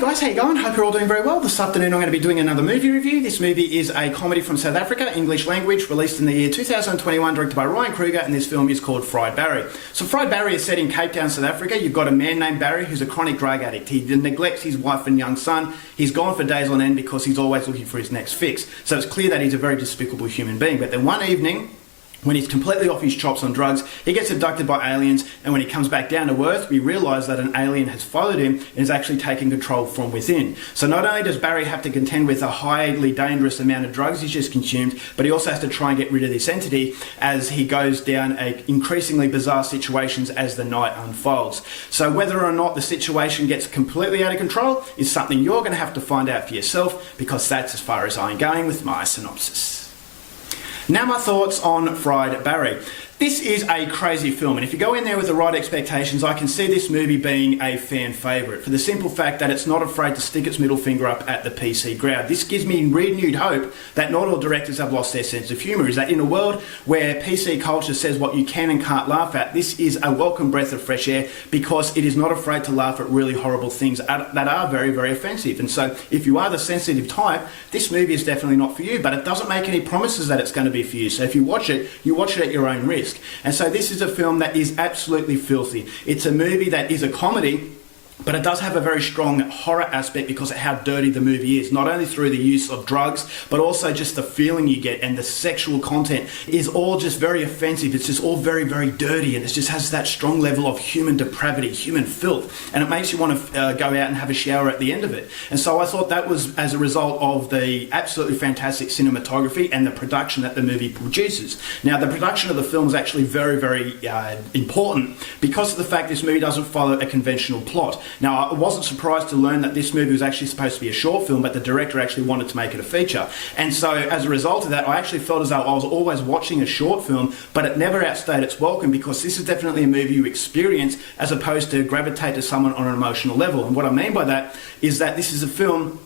guys, how you going? Hope you're all doing very well. This afternoon I'm going to be doing another movie review. This movie is a comedy from South Africa, English language, released in the year 2021, directed by Ryan Kruger, and this film is called Fried Barry. So Fried Barry is set in Cape Town, South Africa. You've got a man named Barry who's a chronic drug addict. He neglects his wife and young son. He's gone for days on end because he's always looking for his next fix. So it's clear that he's a very despicable human being. But then one evening, when he's completely off his chops on drugs, he gets abducted by aliens, and when he comes back down to Earth, we realise that an alien has followed him and is actually taking control from within. So not only does Barry have to contend with a highly dangerous amount of drugs he's just consumed, but he also has to try and get rid of this entity as he goes down increasingly bizarre situations as the night unfolds. So whether or not the situation gets completely out of control is something you're going to have to find out for yourself, because that's as far as I'm going with my synopsis. Now my thoughts on Fried Barry. This is a crazy film, and if you go in there with the right expectations, I can see this movie being a fan favourite for the simple fact that it's not afraid to stick its middle finger up at the PC crowd. This gives me renewed hope that not all directors have lost their sense of humour, is that in a world where PC culture says what you can and can't laugh at, this is a welcome breath of fresh air because it is not afraid to laugh at really horrible things that are very, very offensive. And so if you are the sensitive type, this movie is definitely not for you, but it doesn't make any promises that it's going to be for you. So if you watch it at your own risk. And so this is a film that is absolutely filthy. It's a movie that is a comedy, but it does have a very strong horror aspect because of how dirty the movie is, not only through the use of drugs, but also just the feeling you get, and the sexual content is all just very offensive. It's just all very, very dirty, and it just has that strong level of human depravity, human filth, and it makes you want to go out and have a shower at the end of it. And so I thought that was as a result of the absolutely fantastic cinematography and the production that the movie produces. Now, the production of the film is actually very, very important because of the fact this movie doesn't follow a conventional plot. Now, I wasn't surprised to learn that this movie was actually supposed to be a short film, but the director actually wanted to make it a feature. And so, as a result of that, I actually felt as though I was always watching a short film, but it never outstayed its welcome because this is definitely a movie you experience as opposed to gravitate to someone on an emotional level. And what I mean by that is that this is a film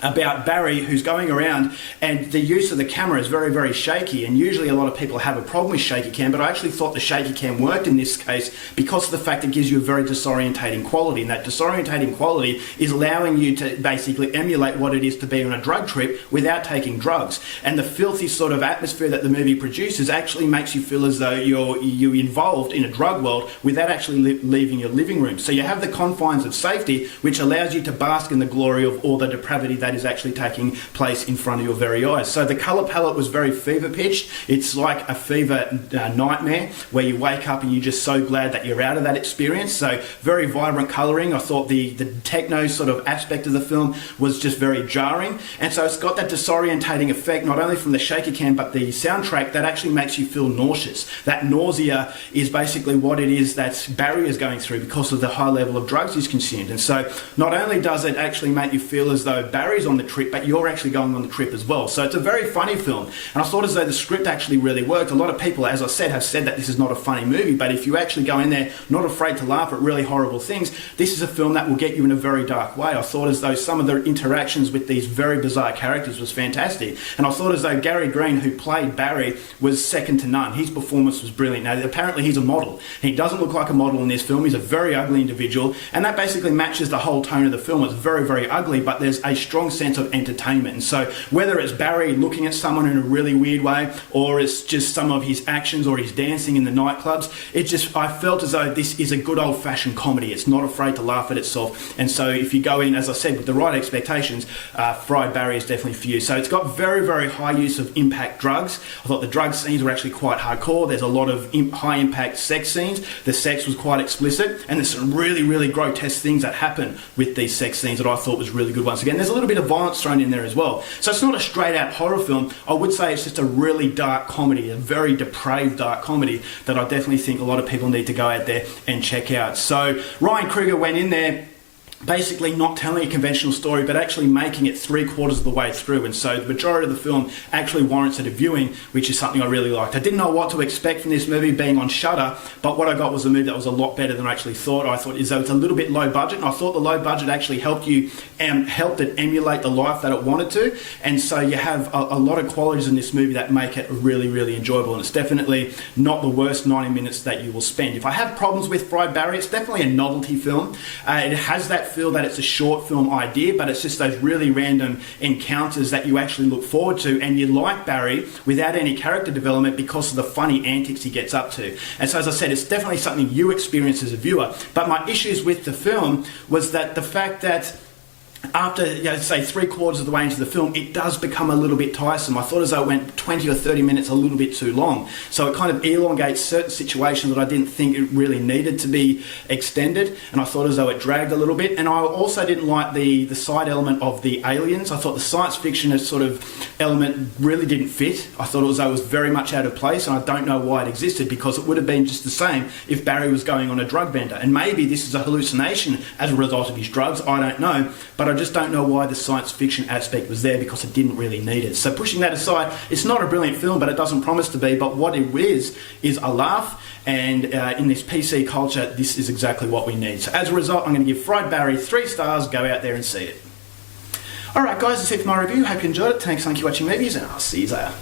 about Barry who's going around, and the use of the camera is very, very shaky, and usually a lot of people have a problem with shaky cam, but I actually thought the shaky cam worked in this case because of the fact it gives you a very disorientating quality, and that disorientating quality is allowing you to basically emulate what it is to be on a drug trip without taking drugs. And the filthy sort of atmosphere that the movie produces actually makes you feel as though you're involved in a drug world without actually leaving your living room. So you have the confines of safety, which allows you to bask in the glory of all the depravity that is actually taking place in front of your very eyes. So the colour palette was very fever pitched. It's like a fever nightmare where you wake up and you're just so glad that you're out of that experience. So very vibrant colouring. I thought the techno sort of aspect of the film was just very jarring, and so it's got that disorientating effect not only from the shaky cam but the soundtrack that actually makes you feel nauseous. That nausea is basically what it is that Barry is going through because of the high level of drugs he's consumed. And so not only does it actually make you feel as though Barry's on the trip, but you're actually going on the trip as well. So it's a very funny film, and I thought as though the script actually really worked. A lot of people, as I said, have said that this is not a funny movie, but if you actually go in there not afraid to laugh at really horrible things, this is a film that will get you in a very dark way. I thought as though some of the interactions with these very bizarre characters was fantastic, and I thought as though Gary Green, who played Barry, was second to none. His performance was brilliant. Now, apparently he's a model. He doesn't look like a model in this film. He's a very ugly individual, and that basically matches the whole tone of the film. It's very, very ugly, but there's a strong sense of entertainment. And so whether it's Barry looking at someone in a really weird way, or it's just some of his actions or his dancing in the nightclubs, I felt as though this is a good old-fashioned comedy. It's not afraid to laugh at itself. And so if you go in, as I said, with the right expectations, Fried Barry is definitely for you. So it's got very, very high use of impact drugs. I thought the drug scenes were actually quite hardcore. There's a lot of high-impact sex scenes. The sex was quite explicit, and there's some really, really grotesque things that happen with these sex scenes that I thought was really good once again. There's a little bit of violence thrown in there as well. So it's not a straight out horror film. I would say it's just a really dark comedy, a very depraved dark comedy that I definitely think a lot of people need to go out there and check out. So Ryan Kruger went in there basically not telling a conventional story, but actually making it 3/4 of the way through. And so the majority of the film actually warrants a viewing, which is something I really liked. I didn't know what to expect from this movie being on Shudder, but what I got was a movie that was a lot better than I actually thought. I thought it's a little bit low budget, and I thought the low budget actually helped it emulate the life that it wanted to. And so you have a lot of qualities in this movie that make it really, really enjoyable. And it's definitely not the worst 90 minutes that you will spend. If I have problems with Fried Barry, it's definitely a novelty film. It has that feel that it's a short film idea, but it's just those really random encounters that you actually look forward to, and you like Barry without any character development because of the funny antics he gets up to. And so, as I said, it's definitely something you experience as a viewer. But my issues with the film was that the fact that after, say, 3/4 of the way into the film, it does become a little bit tiresome. I thought as though it went 20 or 30 minutes a little bit too long. So it kind of elongates certain situations that I didn't think it really needed to be extended, and I thought as though it dragged a little bit. And I also didn't like the side element of the aliens. I thought the science fiction sort of element really didn't fit. I thought it was very much out of place, and I don't know why it existed, because it would have been just the same if Barry was going on a drug bender. And maybe this is a hallucination as a result of his drugs, I don't know. But I just don't know why the science fiction aspect was there, because it didn't really need it. So pushing that aside, it's not a brilliant film, but it doesn't promise to be. But what it is a laugh, and in this PC culture, this is exactly what we need. So as a result, I'm going to give Fried Barry 3 stars. Go out there and see it. Alright guys, that's it for my review. Hope you enjoyed it. Thanks for watching movies, and I'll see you later.